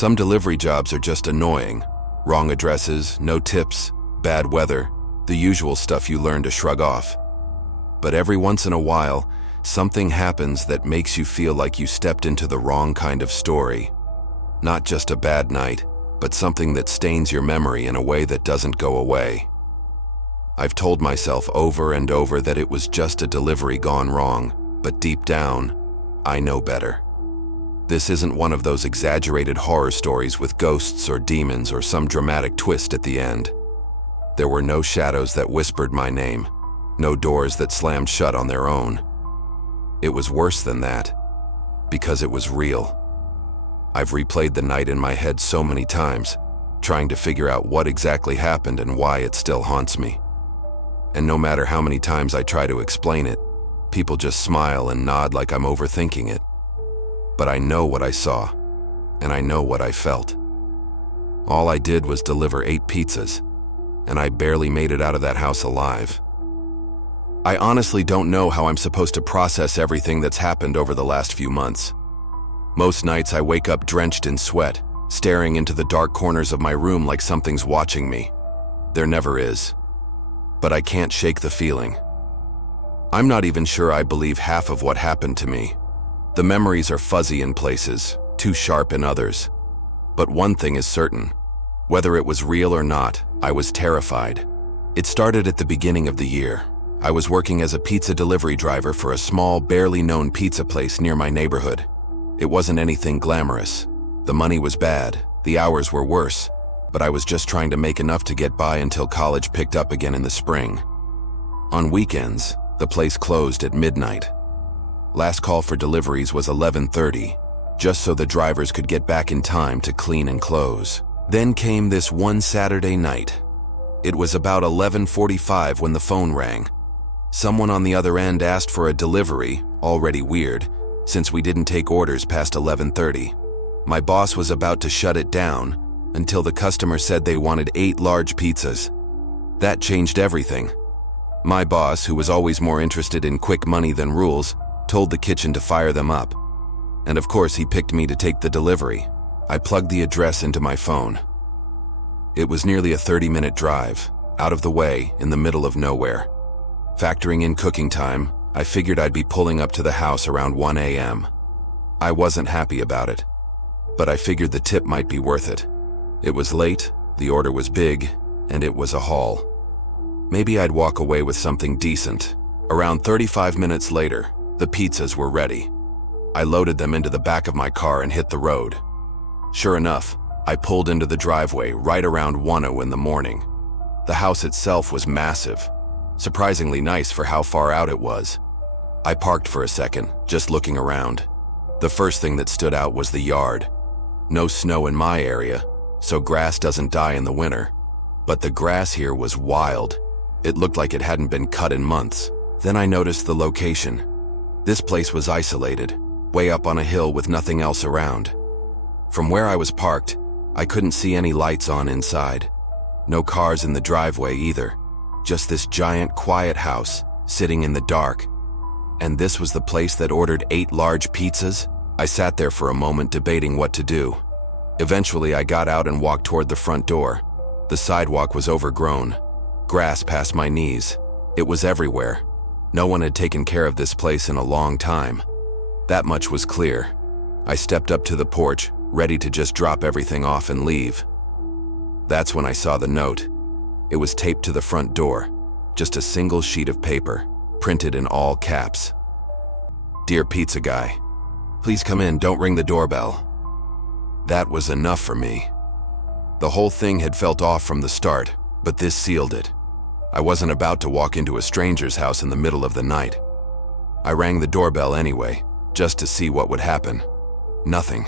Some delivery jobs are just annoying. Wrong addresses, no tips, bad weather, the usual stuff you learn to shrug off. But every once in a while, something happens that makes you feel like you stepped into the wrong kind of story. Not just a bad night, but something that stains your memory in a way that doesn't go away. I've told myself over and over that it was just a delivery gone wrong, but deep down, I know better. This isn't one of those exaggerated horror stories with ghosts or demons or some dramatic twist at the end. There were no shadows that whispered my name, no doors that slammed shut on their own. It was worse than that, because it was real. I've replayed the night in my head so many times, trying to figure out what exactly happened and why it still haunts me. And no matter how many times I try to explain it, people just smile and nod like I'm overthinking it. But I know what I saw, and I know what I felt. All I did was deliver 8 pizzas, and I barely made it out of that house alive. I honestly don't know how I'm supposed to process everything that's happened over the last few months. Most nights I wake up drenched in sweat, staring into the dark corners of my room like something's watching me. There never is. But I can't shake the feeling. I'm not even sure I believe half of what happened to me. The memories are fuzzy in places, too sharp in others. But one thing is certain. Whether it was real or not, I was terrified. It started at the beginning of the year. I was working as a pizza delivery driver for a small, barely known pizza place near my neighborhood. It wasn't anything glamorous. The money was bad, the hours were worse, but I was just trying to make enough to get by until college picked up again in the spring. On weekends, the place closed at midnight. Last call for deliveries was 11:30, just so the drivers could get back in time to clean and close. Then came this one Saturday night. It was about 11:45 when the phone rang. Someone on the other end asked for a delivery, already weird, since we didn't take orders past 11:30. My boss was about to shut it down until the customer said they wanted 8 large pizzas. That changed everything. My boss, who was always more interested in quick money than rules, told the kitchen to fire them up. And of course he picked me to take the delivery. I plugged the address into my phone. It was nearly a 30-minute drive, out of the way, in the middle of nowhere. Factoring in cooking time, I figured I'd be pulling up to the house around 1 a.m. I wasn't happy about it, but I figured the tip might be worth it. It was late, the order was big, and it was a haul. Maybe I'd walk away with something decent. Around 35 minutes later, the pizzas were ready. I loaded them into the back of my car and hit the road. Sure enough, I pulled into the driveway right around 1:00 in the morning. The house itself was massive, surprisingly nice for how far out it was. I parked for a second, just looking around. The first thing that stood out was the yard. No snow in my area, so grass doesn't die in the winter. But the grass here was wild. It looked like it hadn't been cut in months. Then I noticed the location. This place was isolated, way up on a hill with nothing else around. From where I was parked, I couldn't see any lights on inside. No cars in the driveway either. Just this giant, quiet house, sitting in the dark. And this was the place that ordered 8 large pizzas? I sat there for a moment debating what to do. Eventually, I got out and walked toward the front door. The sidewalk was overgrown. Grass past my knees. It was everywhere. No one had taken care of this place in a long time. That much was clear. I stepped up to the porch, ready to just drop everything off and leave. That's when I saw the note. It was taped to the front door, just a single sheet of paper, printed in all caps. "Dear Pizza Guy, please come in, don't ring the doorbell." That was enough for me. The whole thing had felt off from the start, but this sealed it. I wasn't about to walk into a stranger's house in the middle of the night. I rang the doorbell anyway, just to see what would happen. Nothing.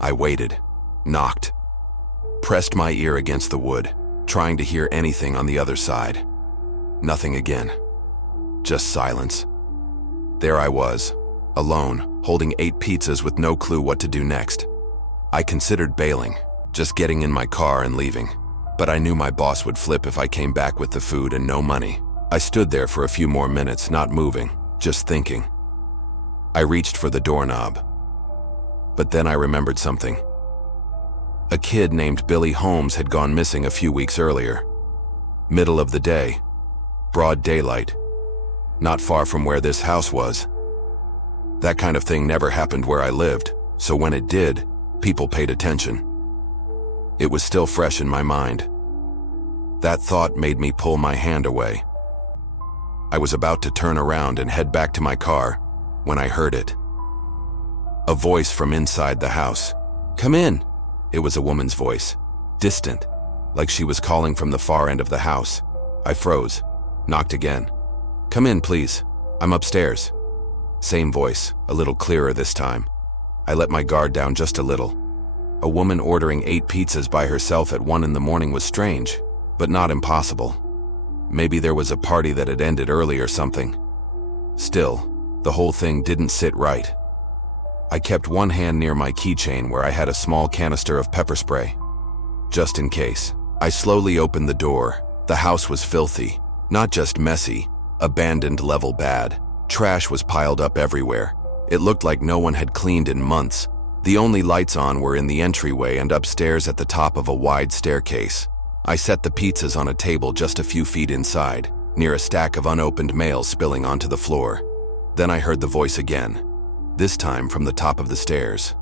I waited, knocked, pressed my ear against the wood, trying to hear anything on the other side. Nothing again. Just silence. There I was, alone, holding 8 pizzas with no clue what to do next. I considered bailing, just getting in my car and leaving. But I knew my boss would flip if I came back with the food and no money. I stood there for a few more minutes, not moving, just thinking. I reached for the doorknob. But then I remembered something. A kid named Billy Holmes had gone missing a few weeks earlier. Middle of the day, broad daylight, not far from where this house was. That kind of thing never happened where I lived, so when it did, people paid attention. It was still fresh in my mind. That thought made me pull my hand away. I was about to turn around and head back to my car when I heard it. A voice from inside the house. "Come in." It was a woman's voice, distant, like she was calling from the far end of the house. I froze, knocked again. "Come in, please. I'm upstairs." Same voice, a little clearer this time. I let my guard down just a little. A woman ordering 8 pizzas by herself at 1 in the morning was strange, but not impossible. Maybe there was a party that had ended early or something. Still, the whole thing didn't sit right. I kept one hand near my keychain where I had a small canister of pepper spray, just in case. I slowly opened the door. The house was filthy, not just messy, abandoned level bad. Trash was piled up everywhere. It looked like no one had cleaned in months. The only lights on were in the entryway and upstairs at the top of a wide staircase. I set the pizzas on a table just a few feet inside, near a stack of unopened mail spilling onto the floor. Then I heard the voice again, this time from the top of the stairs.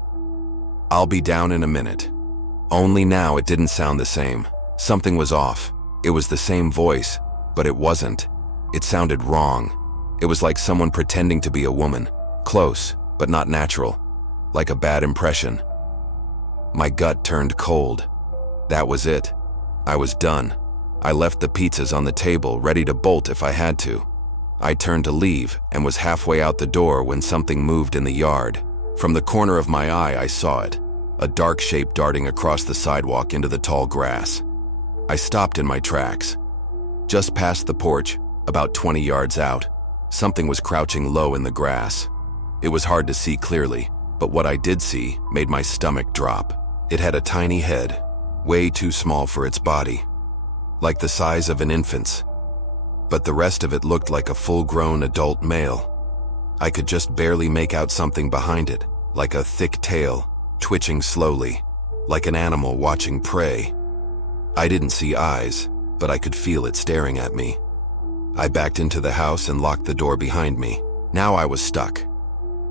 "I'll be down in a minute." Only now it didn't sound the same. Something was off. It was the same voice, but it wasn't. It sounded wrong. It was like someone pretending to be a woman, close, but not natural, like a bad impression. My gut turned cold. That was it. I was done. I left the pizzas on the table, ready to bolt if I had to. I turned to leave and was halfway out the door when something moved in the yard. From the corner of my eye, I saw it, a dark shape darting across the sidewalk into the tall grass. I stopped in my tracks. Just past the porch, about 20 yards out, something was crouching low in the grass. It was hard to see clearly, but what I did see made my stomach drop. It had a tiny head, way too small for its body, like the size of an infant's. But the rest of it looked like a full-grown adult male. I could just barely make out something behind it, like a thick tail, twitching slowly, like an animal watching prey. I didn't see eyes, but I could feel it staring at me. I backed into the house and locked the door behind me. Now I was stuck.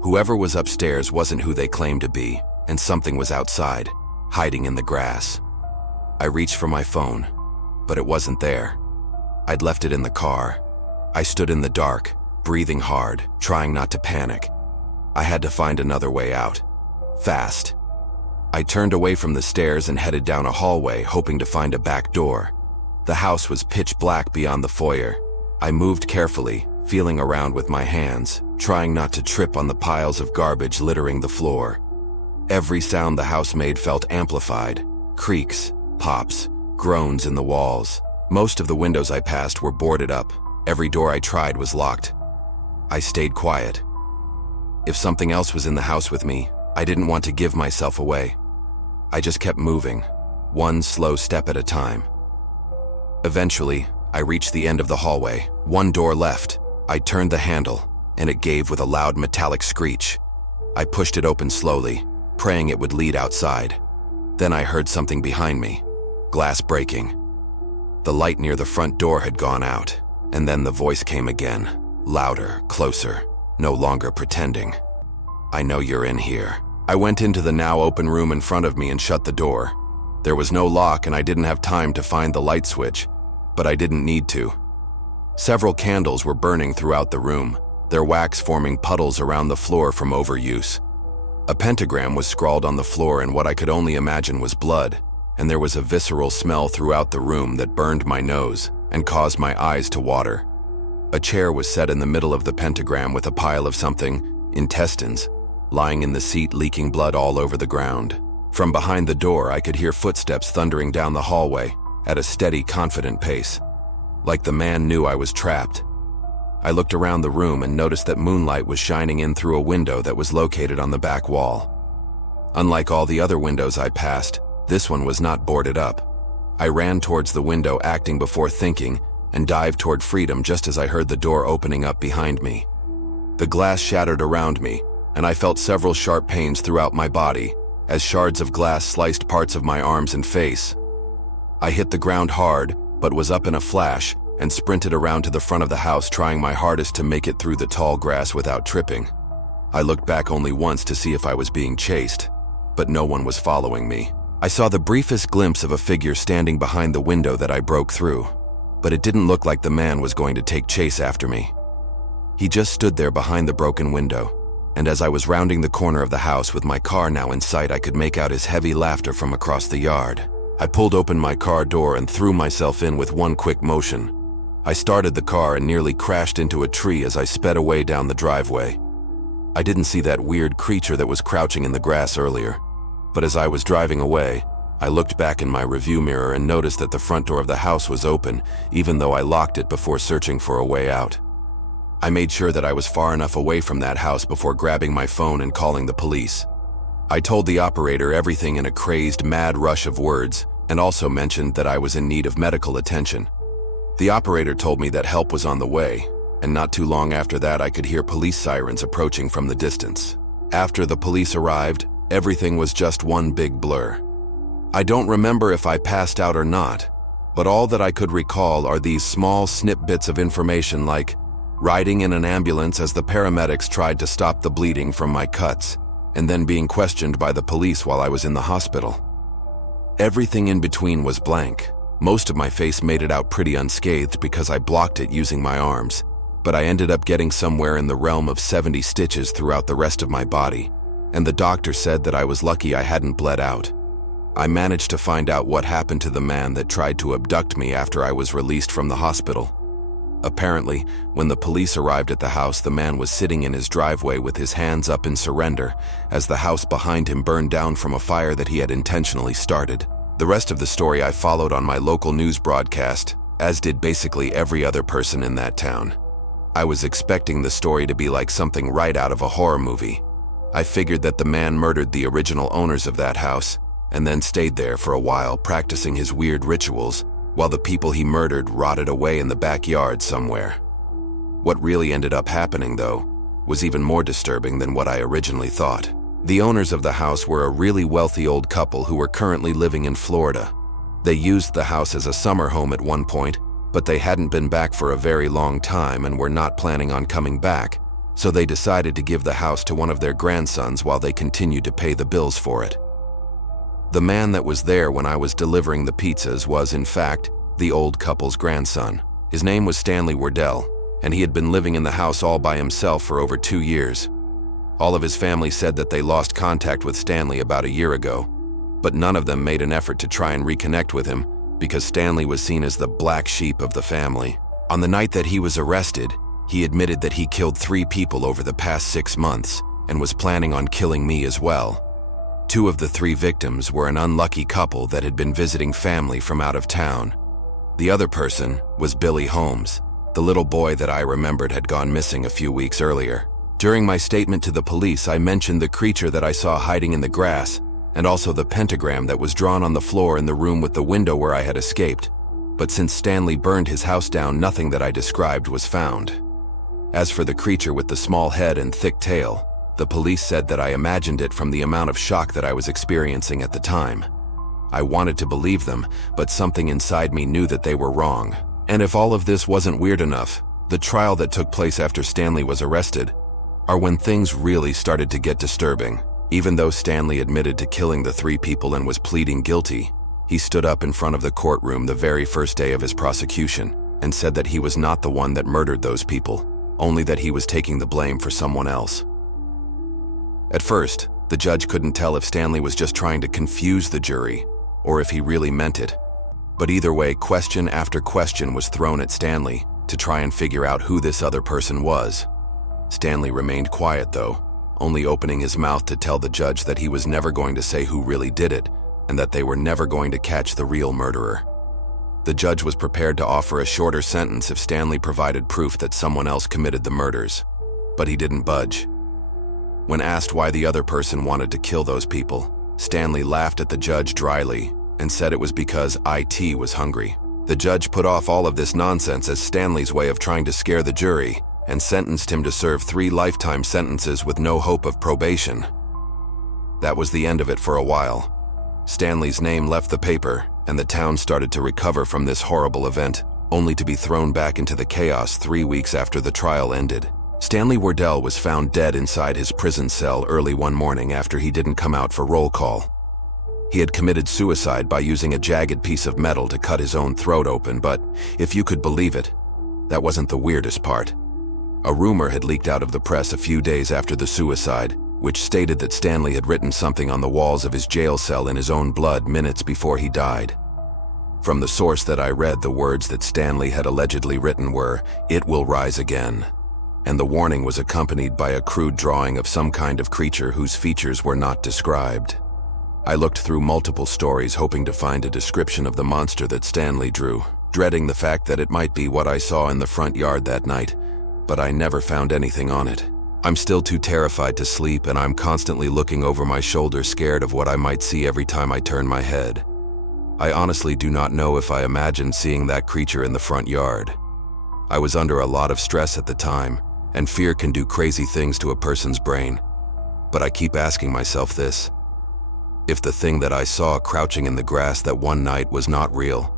Whoever was upstairs wasn't who they claimed to be, and something was outside, hiding in the grass. I reached for my phone, but it wasn't there. I'd left it in the car. I stood in the dark, breathing hard, trying not to panic. I had to find another way out. Fast. I turned away from the stairs and headed down a hallway, hoping to find a back door. The house was pitch black beyond the foyer. I moved carefully, feeling around with my hands, trying not to trip on the piles of garbage littering the floor. Every sound the house made felt amplified. Creaks, pops, groans in the walls. Most of the windows I passed were boarded up. Every door I tried was locked. I stayed quiet. If something else was in the house with me, I didn't want to give myself away. I just kept moving, one slow step at a time. Eventually, I reached the end of the hallway. One door left. I turned the handle, and it gave with a loud metallic screech. I pushed it open slowly, praying it would lead outside. Then I heard something behind me, glass breaking. The light near the front door had gone out, and then the voice came again, louder, closer, no longer pretending. "I know you're in here." I went into the now open room in front of me and shut the door. There was no lock and I didn't have time to find the light switch, but I didn't need to. Several candles were burning throughout the room, their wax forming puddles around the floor from overuse. A pentagram was scrawled on the floor in what I could only imagine was blood, and there was a visceral smell throughout the room that burned my nose and caused my eyes to water. A chair was set in the middle of the pentagram with a pile of something, intestines, lying in the seat, leaking blood all over the ground. From behind the door, I could hear footsteps thundering down the hallway at a steady, confident pace, like the man knew I was trapped. I looked around the room and noticed that moonlight was shining in through a window that was located on the back wall. Unlike all the other windows I passed, this one was not boarded up. I ran towards the window, acting before thinking, and dived toward freedom just as I heard the door opening up behind me. The glass shattered around me, and I felt several sharp pains throughout my body, as shards of glass sliced parts of my arms and face. I hit the ground hard, but was up in a flash and sprinted around to the front of the house, trying my hardest to make it through the tall grass without tripping. I looked back only once to see if I was being chased, but no one was following me. I saw the briefest glimpse of a figure standing behind the window that I broke through, but it didn't look like the man was going to take chase after me. He just stood there behind the broken window, and as I was rounding the corner of the house with my car now in sight, I could make out his heavy laughter from across the yard. I pulled open my car door and threw myself in with one quick motion. I started the car and nearly crashed into a tree as I sped away down the driveway. I didn't see that weird creature that was crouching in the grass earlier, but as I was driving away, I looked back in my review mirror and noticed that the front door of the house was open, even though I locked it before searching for a way out. I made sure that I was far enough away from that house before grabbing my phone and calling the police. I told the operator everything in a crazed, mad rush of words, and also mentioned that I was in need of medical attention. The operator told me that help was on the way, and not too long after that I could hear police sirens approaching from the distance. After the police arrived, everything was just one big blur. I don't remember if I passed out or not, but all that I could recall are these small snippets of information like riding in an ambulance as the paramedics tried to stop the bleeding from my cuts, and then being questioned by the police while I was in the hospital. Everything in between was blank. Most of my face made it out pretty unscathed because I blocked it using my arms, but I ended up getting somewhere in the realm of 70 stitches throughout the rest of my body, and the doctor said that I was lucky I hadn't bled out. I managed to find out what happened to the man that tried to abduct me after I was released from the hospital. Apparently, when the police arrived at the house, the man was sitting in his driveway with his hands up in surrender as the house behind him burned down from a fire that he had intentionally started. The rest of the story I followed on my local news broadcast, as did basically every other person in that town. I was expecting the story to be like something right out of a horror movie. I figured that the man murdered the original owners of that house and then stayed there for a while practicing his weird rituals while the people he murdered rotted away in the backyard somewhere. What really ended up happening, though, was even more disturbing than what I originally thought. The owners of the house were a really wealthy old couple who were currently living in Florida. They used the house as a summer home at one point, but they hadn't been back for a very long time and were not planning on coming back, so they decided to give the house to one of their grandsons while they continued to pay the bills for it. The man that was there when I was delivering the pizzas was, in fact, the old couple's grandson. His name was Stanley Wardell, and he had been living in the house all by himself for over 2 years. All of his family said that they lost contact with Stanley about a year ago, but none of them made an effort to try and reconnect with him because Stanley was seen as the black sheep of the family. On the night that he was arrested, he admitted that he killed 3 people over the past 6 months and was planning on killing me as well. 2 of the 3 victims were an unlucky couple that had been visiting family from out of town. The other person was Billy Holmes, the little boy that I remembered had gone missing a few weeks earlier. During my statement to the police, I mentioned the creature that I saw hiding in the grass and also the pentagram that was drawn on the floor in the room with the window where I had escaped. But since Stanley burned his house down, nothing that I described was found. As for the creature with the small head and thick tail, the police said that I imagined it from the amount of shock that I was experiencing at the time. I wanted to believe them, but something inside me knew that they were wrong. And if all of this wasn't weird enough, the trial that took place after Stanley was arrested are when things really started to get disturbing. Even though Stanley admitted to killing the 3 people and was pleading guilty, he stood up in front of the courtroom the very first day of his prosecution and said that he was not the one that murdered those people, only that he was taking the blame for someone else. At first, the judge couldn't tell if Stanley was just trying to confuse the jury or if he really meant it. But either way, question after question was thrown at Stanley to try and figure out who this other person was. Stanley remained quiet though, only opening his mouth to tell the judge that he was never going to say who really did it and that they were never going to catch the real murderer. The judge was prepared to offer a shorter sentence if Stanley provided proof that someone else committed the murders, but he didn't budge. When asked why the other person wanted to kill those people, Stanley laughed at the judge dryly and said it was because IT was hungry. The judge put off all of this nonsense as Stanley's way of trying to scare the jury and sentenced him to serve 3 lifetime sentences with no hope of probation. That was the end of it for a while. Stanley's name left the paper, and the town started to recover from this horrible event, only to be thrown back into the chaos 3 weeks after the trial ended. Stanley Wardell was found dead inside his prison cell early one morning after he didn't come out for roll call. He had committed suicide by using a jagged piece of metal to cut his own throat open, but if you could believe it, that wasn't the weirdest part. A rumor had leaked out of the press a few days after the suicide, which stated that Stanley had written something on the walls of his jail cell in his own blood minutes before he died. From the source that I read, the words that Stanley had allegedly written were, "It will rise again," and the warning was accompanied by a crude drawing of some kind of creature whose features were not described. I looked through multiple stories hoping to find a description of the monster that Stanley drew, dreading the fact that it might be what I saw in the front yard that night, but I never found anything on it. I'm still too terrified to sleep, and I'm constantly looking over my shoulder, scared of what I might see every time I turn my head. I honestly do not know if I imagined seeing that creature in the front yard. I was under a lot of stress at the time, and fear can do crazy things to a person's brain. But I keep asking myself this: if the thing that I saw crouching in the grass that one night was not real,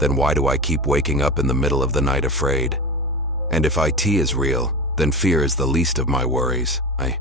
then why do I keep waking up in the middle of the night afraid? And if IT is real, then fear is the least of my worries. I